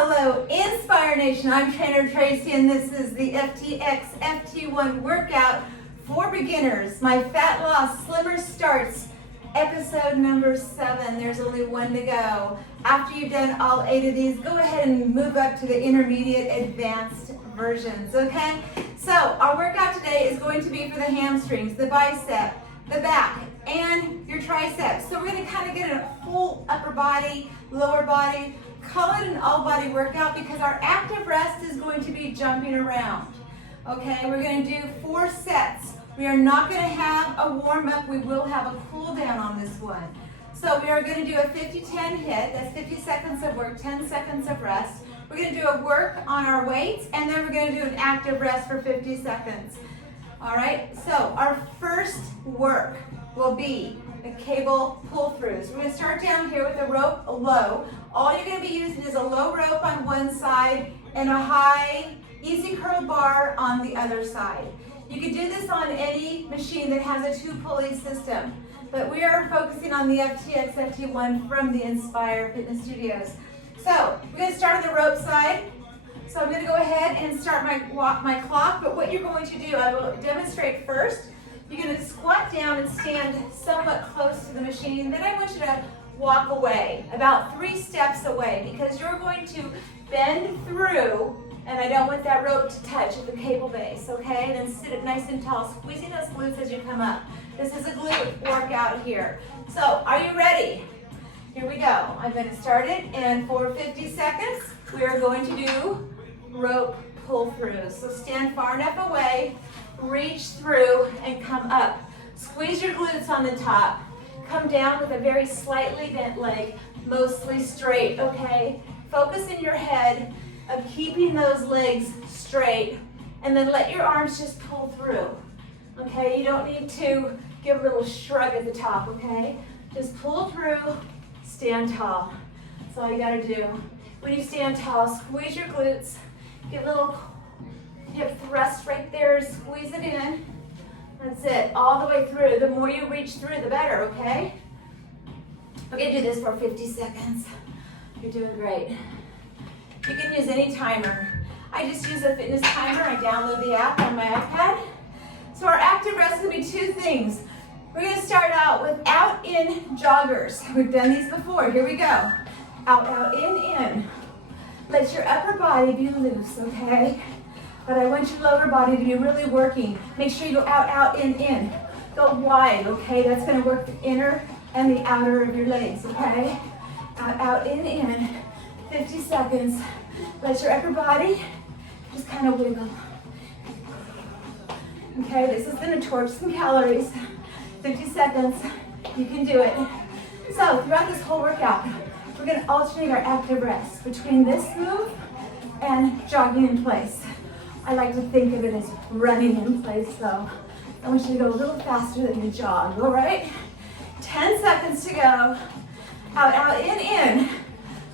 Hello, Inspire Nation. I'm Trainer Tracy, and this is the FTX FT1 workout for beginners. My Fat Loss Slimmer Starts, episode number 7. There's only one to go. After you've done all 8 of these, go ahead and move up to the intermediate advanced versions, okay? So our workout today is going to be for the hamstrings, the bicep, the back, and your triceps. So we're going to kind of get a full upper body, lower body. Call it an all-body workout because our active rest is going to be jumping around. Okay, we're going to do 4 sets. We are not going to have a warm-up. We will have a cool down on this one. So we are going to do a 50-10 HIIT. That's 50 seconds of work, 10 seconds of rest. We're going to do a work on our weights, and then we're going to do an active rest for 50 seconds. All right, so our first work will be the cable pull-throughs. We're going to start down here with a rope low. All you're going to be using is a low rope on one side and a high easy curl bar on the other side. You can do this on any machine that has a 2-pulley system, but we are focusing on the FTX FT1 from the Inspire Fitness Studios. So we're going to start on the rope side. So I'm going to go ahead and start my clock, but what you're going to do, I will demonstrate first. You're going to squat down and stand somewhat close to the machine. Then I want you to walk away, about 3 steps away, because you're going to bend through, and I don't want that rope to touch at the cable base, okay? And then sit up nice and tall, squeezing those glutes as you come up. This is a glute workout here. So are you ready? Here we go. I'm going to start it, and for 50 seconds, we are going to do rope pull-throughs. So stand far enough away, reach through, and come up. Squeeze your glutes on the top. Come down with a very slightly bent leg, mostly straight, okay? Focus in your head of keeping those legs straight, and then let your arms just pull through, okay? You don't need to give a little shrug at the top, okay? Just pull through, stand tall. That's all you gotta do. When you stand tall, squeeze your glutes, get a little hip thrust right there, squeeze it in. That's it, all the way through. The more you reach through, the better, okay? We're gonna do this for 50 seconds. You're doing great. You can use any timer. I just use a fitness timer. I download the app on my iPad. So our active rest will be 2 things. We're gonna start out with out-in joggers. We've done these before, here we go. Out, in. Let your upper body be loose, okay? But I want your lower body to be really working. Make sure you go out, in. Go wide, okay? That's gonna work the inner and the outer of your legs, okay? Out, in. 50 seconds. Let your upper body just kind of wiggle. Okay, this is gonna torch some calories. 50 seconds, you can do it. So throughout this whole workout, we're gonna alternate our active rest between this move and jogging in place. I like to think of it as running in place, though. I want you to go a little faster than you jog, all right? 10 seconds to go. Out, in.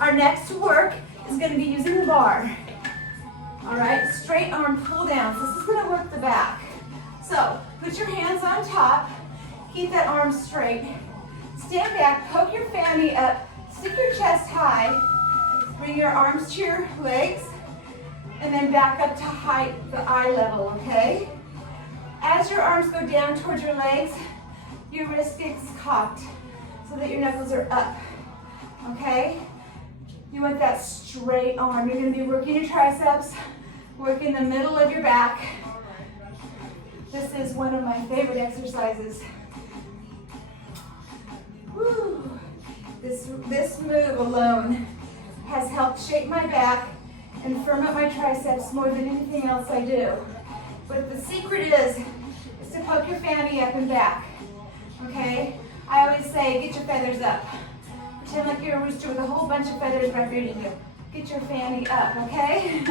Our next work is gonna be using the bar. All right, straight arm pull downs. This is gonna work the back. So put your hands on top, keep that arm straight. Stand back, poke your fanny up, stick your chest high, bring your arms to your legs, and then back up to height, the eye level, okay? As your arms go down towards your legs, your wrist gets cocked so that your knuckles are up, okay? You want that straight arm. You're gonna be working your triceps, working the middle of your back. This is one of my favorite exercises. Woo. This move alone has helped shape my back and firm up my triceps more than anything else I do. But the secret is to poke your fanny up and back, okay? I always say, get your feathers up. Pretend like you're a rooster with a whole bunch of feathers vibrating you. Get your fanny up, okay?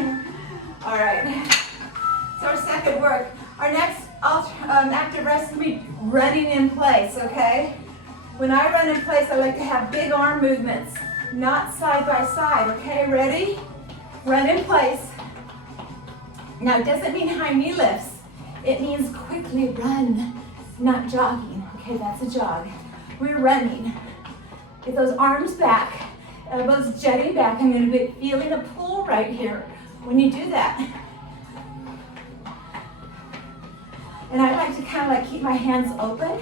All right, so our second work. Our next active rest will be running in place, okay? When I run in place, I like to have big arm movements, not side by side, okay? Ready? Run in place. Now, it doesn't mean high knee lifts. It means quickly run, not jogging. Okay, that's a jog. We're running. Get those arms back Elbows jetting back. I'm going to be feeling a pull right here when you do that. And I like to kind of like keep my hands open,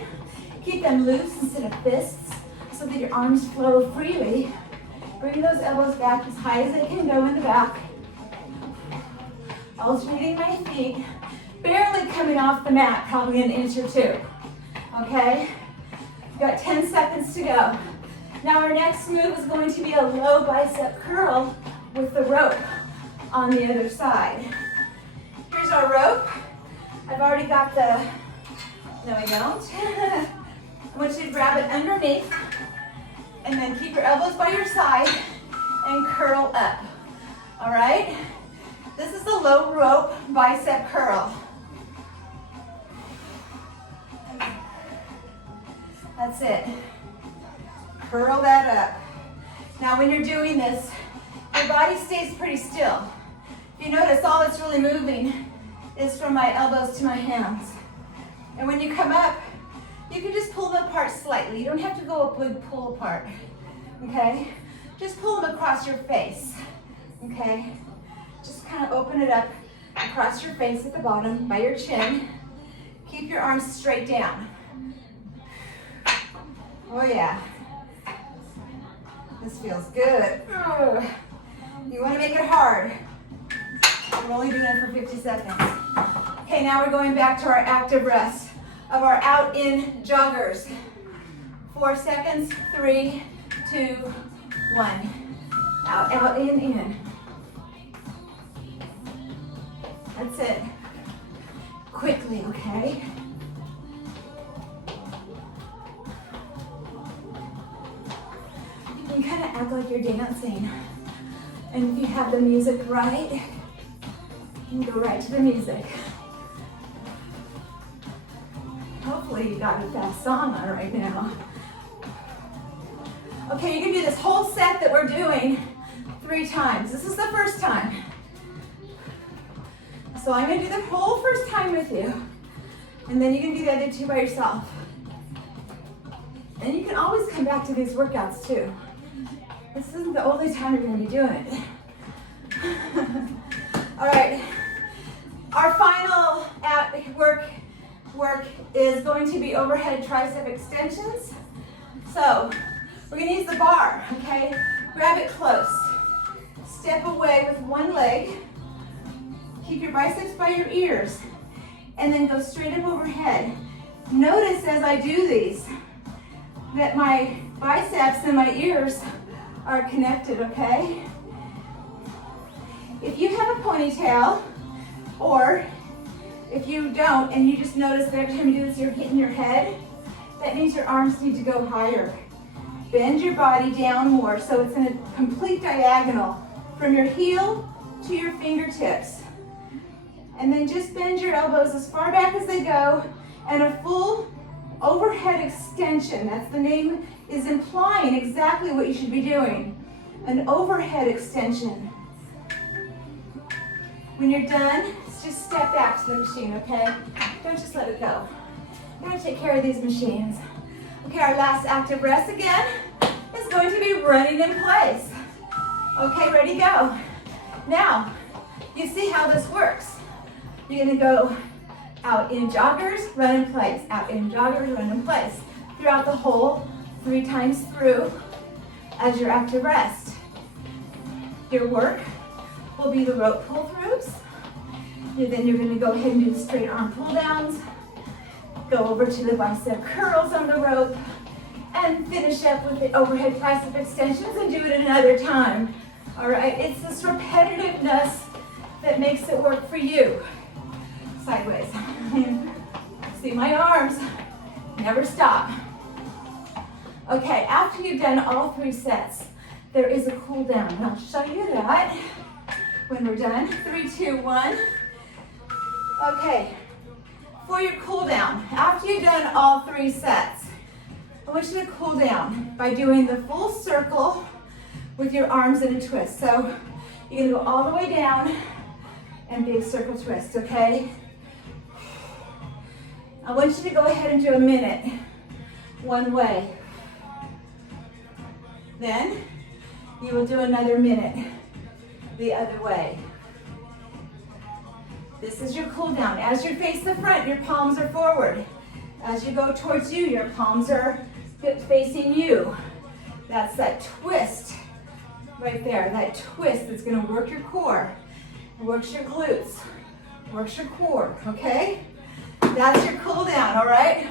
keep them loose instead of fists so that your arms flow freely. Bring those elbows back as high as they can go in the back. Alternating my feet, barely coming off the mat, probably an inch or two. Okay? We've got 10 seconds to go. Now our next move is going to be a low bicep curl with the rope on the other side. Here's our rope. I've already got the, no I don't. I want you to grab it underneath and then keep your elbows by your side and curl up. All right? This is the low rope bicep curl. That's it. Curl that up. Now when you're doing this, your body stays pretty still. If you notice, all that's really moving is from my elbows to my hands. And when you come up, you can just pull them apart slightly. You don't have to go a big pull apart, okay? Just pull them across your face, okay? Just kind of open it up across your face at the bottom by your chin. Keep your arms straight down. Oh yeah. This feels good. Ugh. You want to make it hard. We're only doing it for 50 seconds. Okay, now we're going back to our active rest of our out-in joggers. 4 seconds, 3, 2, 1. Out, out, in. That's it. Quickly, okay? You can kind of act like you're dancing. And if you have the music right, you can go right to the music. Hopefully you got a fast song on right now. Okay, you can do this whole set that we're doing 3 times. This is the first time. So I'm going to do the whole first time with you. And then you can do the other 2 by yourself. And you can always come back to these workouts too. This isn't the only time you're going to be doing it. All right. Our final work is going to be overhead tricep extensions. So we're going to use the bar, okay? Grab it close. Step away with one leg. Keep your biceps by your ears. And then go straight up overhead. Notice as I do these that my biceps and my ears are connected, okay? If you have a ponytail, or if you don't and you just notice that every time you do this you're hitting your head, that means your arms need to go higher. Bend your body down more so it's in a complete diagonal from your heel to your fingertips. And then just bend your elbows as far back as they go, and a full overhead extension. That's the name, is implying exactly what you should be doing. An overhead extension. When you're done, just step back to the machine, okay? Don't just let it go. You gotta take care of these machines. Okay, our last active rest again is going to be running in place. Okay, ready, go. Now, you see how this works. You're gonna go out in joggers, run in place, out in joggers, run in place, throughout the whole 3 times through as your active rest. Your work will be the rope pull-throughs. Then you're gonna go ahead and do the straight arm pull-downs, go over to the bicep curls on the rope, and finish up with the overhead tricep extensions and do it another time. All right, it's this repetitiveness that makes it work for you. Sideways. See my arms, never stop. Okay, after you've done all 3 sets, there is a cool down. And I'll show you that when we're done. 3, 2, 1. Okay, for your cool down, after you've done all 3 sets, I want you to cool down by doing the full circle with your arms in a twist. So you're gonna go all the way down and big circle twist, okay? I want you to go ahead and do a minute, one way. Then You will do another minute the other way. This is your cool down. As you face the front, your palms are forward. As you go towards you, your palms are facing you. That's that twist right there, that twist that's gonna work your core, works your glutes, works your core, okay? That's your cool down, all right?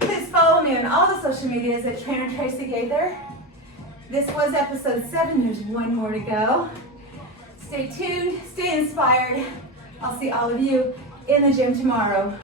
Please follow me on all the social medias at Trainer Tracy Gaither. This was episode 7, there's one more to go. Stay tuned, stay inspired. I'll see all of you in the gym tomorrow.